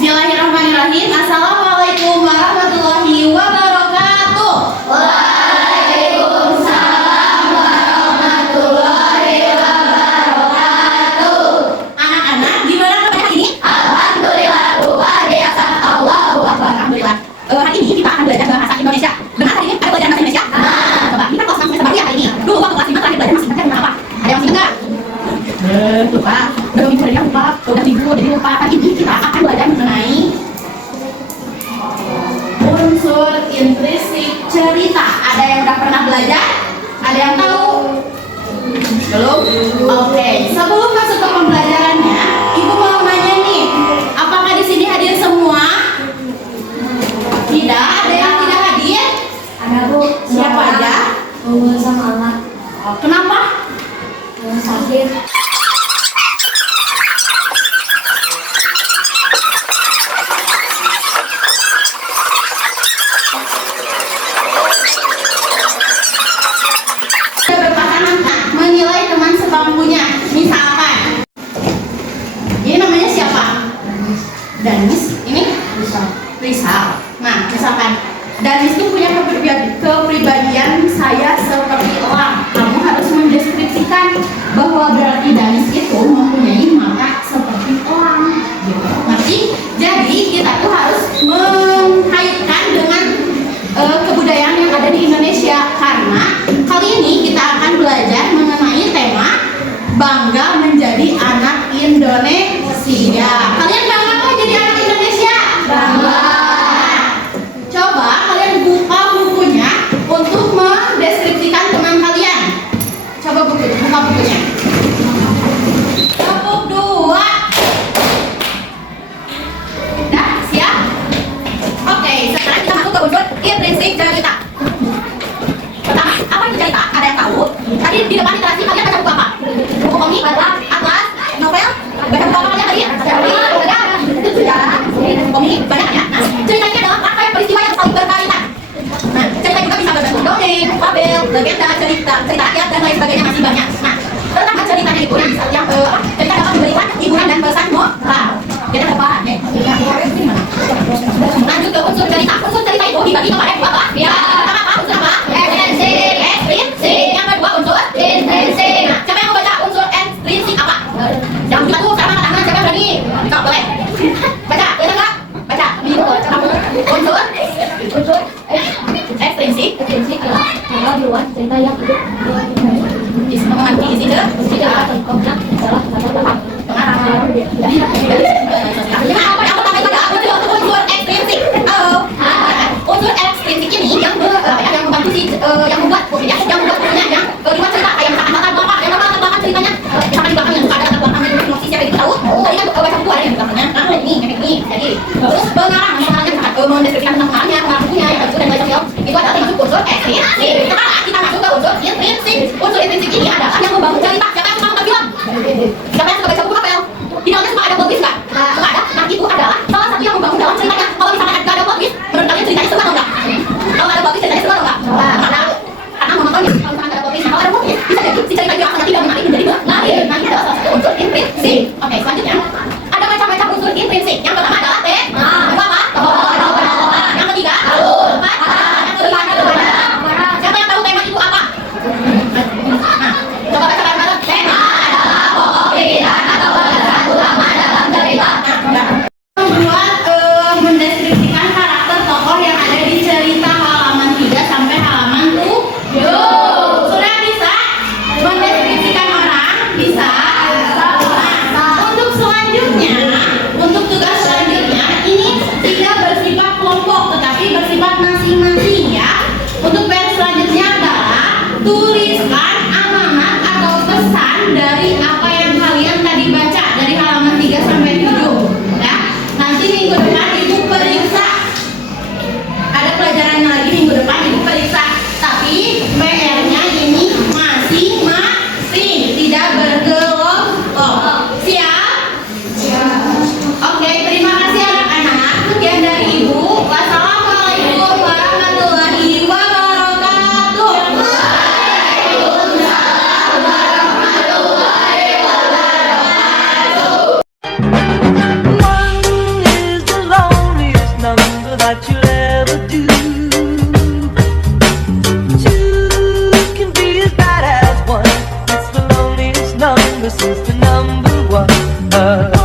Bismillahirrahmanirrahim. Assalamualaikum warahmatullahi wabarakatuh. Waalaikumsalam warahmatullahi wabarakatuh. Anak-anak, gimana kabar hari ini? Alhamdulillah, luar biasa. Allahu Akbar. Alhamdulillah. Hari ini kita akan belajar bahasa Indonesia. Benar hari ini ada pelajaran bahasa Indonesia? Coba, ini kan kelas semester baru ya hari ini. Dulu waktu kelas 5 terakhir belajar masih ingat apa? Ada yang masih ingat? Lupa. Udah minggu dari lupa. Udah tidur jadi lupa. Hari ini kita akan belajar mengenai unsur intrinsik cerita. Ada yang udah pernah belajar? Ada yang tahu? Belum? Oke. Sebelum masuk ke pembelajarannya, Ibu mau nanya nih, apakah di sini hadir semua? Tidak. Ada yang tidak hadir? Ada Bu. Siapa aja? Bu sama anak. Kenapa? Yang sakit. Menilai teman sebangkunya. Misalkan ini namanya siapa? Danis. Ini Rizal. Nah, misalkan Danis itu punya kepribadian saya seperti elang. Kamu harus mendeskripsikan bahwa berarti Danis itu mempunyai mata seperti elang. Gitu. Ngerti? Jadi kita tuh harus mengkaitkan dengan kebudayaan yang ada di Indonesia, karena kali ini kita akan belajar mengenai tema bangga menjadi anak Indonesia. Kalian bangga nggak jadi anak Indonesia? Bangga. Coba kalian buka bukunya untuk mendeskripsikan teman kalian. Coba buka bukunya. Tepuk dua. Dah siap? Oke, sekarang kita masuk ke unsur intrinsik cerita. Pertama, apa itu cerita? Ada yang tahu? Tadi di depan literasi kalian baca buku apa? Buku komik, atlas, novel? Baca buku apa kalian tadi? Sejarah, komik, banyak kan ya? Nah, cerita ini adalah rangkaian peristiwa yang saling berkaitan. Nah, cerita juga bisa berbentuk dongeng, fabel, legenda, cerita rakyat dan lain sebagainya, masih banyak. Nah, tentang ceritanya itu yang cerita dapat memberikan hiburan dan pesan moral. Jadi ada apa? Lanjut ke unsur cerita. Unsur cerita itu dibagi kepada dua kelas. Ya, pertama apa? Unsur apa? Ekstrinsik. Yang kedua unsur intrinsik. Nah, siapa yang mau baca unsur ekstrinsik apa? Yang satu sama tangan, siapa berani? Sok, boleh. Baca, ya enggak? Baca. Unsur ekstrinsik adalah hal di luar cerita yang hidup. Mengerti isi tidak contohnya adalah kata-kata pengarang. Apa yang pertama itu adalah unsur ekstrinsik. Unsur ekstrinsik ini yang membantu yang membuat bukunya, yang dibuat cerita, kayak misalkan latar belakang ceritanya, misalkan di belakang yang suka ada latar belakangnya, emosi siapa yang tahu. Tadi kan baca buku ada yang di belakangnya. Nah, ini. Jadi terus pengarang, misalnya misalkan mendeskripsikan tentang pengarangnya, pengarang bukunya, yang itu dan lain sebagainya. Itu adalah termasuk unsur ekstrinsik. Sekarang kita masuk ke unsur intrinsik. Unsur intrinsik ini adalah yang membangun cerita. Siapa yang suka nonton film? Siapa yang suka baca buku novel? Di dalamnya suka ada plot twist nggak? Suka ada. Nah, itu adalah salah satu yang membangun dalam ceritanya. Kalau misalkan ada plot twist, menurut kalian ceritanya seru atau enggak? Kalau ada plot twist, ceritanya seru atau enggak? Karena menontonnya. Kalau misalkan ada plot twist, kalau ada plot twist, bisa jadi si cerita itu akan tidak menarik menjadi menarik. Nah, ini adalah salah satu unsur intrinsik. Oke, selanjutnya ada macam-macam unsur intrinsik. Yang pertama adalah tema. Yang apa? Yang ketiga, alur. Yang kelima, siapa yang tahu tema itu apa? Nah, coba baca bareng-bareng. Tema adalah pokok pikiran atau gagasan utama dalam cerita. Membuat mendeskripsikan karakter tokoh yang ada di cerita halaman 3 sampai halaman 7. Sudah bisa mendeskripsikan orang? Bisa. Nah, untuk selanjutnya, untuk tugas selanjutnya ini tidak bersifat kelompok tetapi bersifat masing-masing ya. Untuk PR selanjutnya adalah tuliskan amanat atau pesan dari apa yang kalian tadi baca dari halaman 3 sampai 7 ya. Nanti minggu depan Ibu periksa. Ada pelajarannya lagi minggu depan Ibu periksa. Tapi PR-nya ini masing-masing, tidak berkelompok. Siap? Oke, terima kasih anak-anak. Sekian dari Ibu. Wassalamualaikum warahmatullahi wabarakatuh. Waalaikumsalam warahmatullahi wabarakatuh. never do. Two can be as bad as one. It's the loneliest number since the number one.